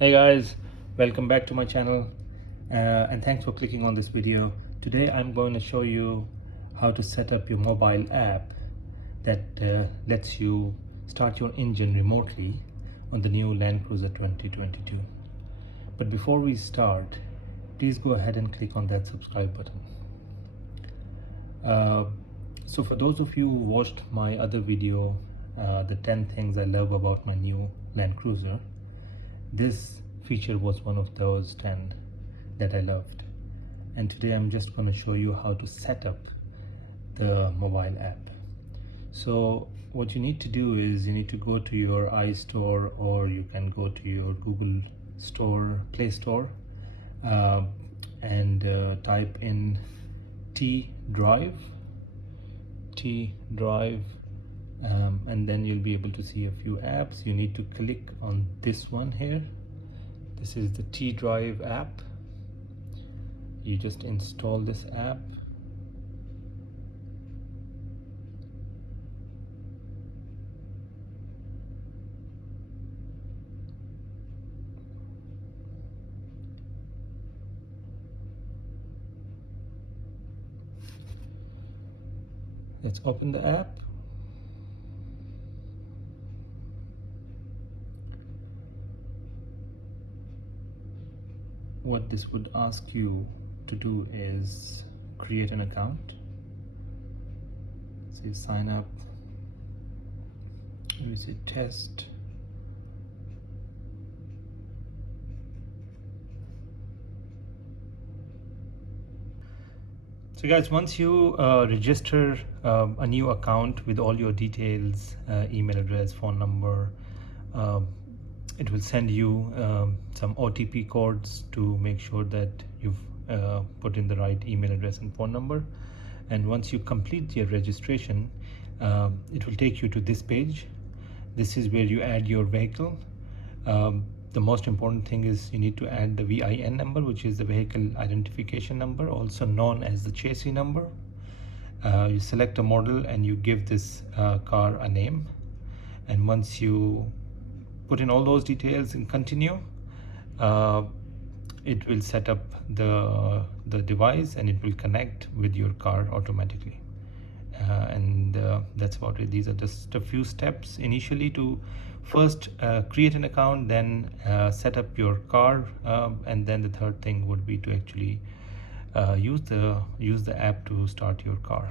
Hey guys, welcome back to my channel and thanks for clicking on this video. Today I'm going to show you how to set up your mobile app that lets you start your engine remotely on the new Land Cruiser 2022. But before we start, please go ahead and click on that subscribe button. So for those of you who watched my other video, the 10 things I love about my new Land Cruiser, this feature was one of those 10 that I loved. And today I'm just going to show you how to set up the mobile app. So what you need to do is you need to go to your iStore, or you can go to your Google Store, Play Store, and type in T Drive, and then you'll be able to see a few apps. You need to click on this one here. This is the T Drive app. You just install this app. Let's open the app. What this would ask you to do is create an account. So you sign up, you say test, so guys, once you register a new account with all your details, email address, phone number, it will send you some OTP codes to make sure that you've put in the right email address and phone number. And once you complete your registration, it will take you to this page. This is where you add your vehicle. The most important thing is you need to add the VIN number, which is the vehicle identification number, also known as the chassis number. You select a model and you give this car a name. And once you put in all those details and continue, it will set up the device and it will connect with your car automatically. And that's about it. These are just a few steps initially to first create an account, then set up your car, and then the third thing would be to actually use the app to start your car.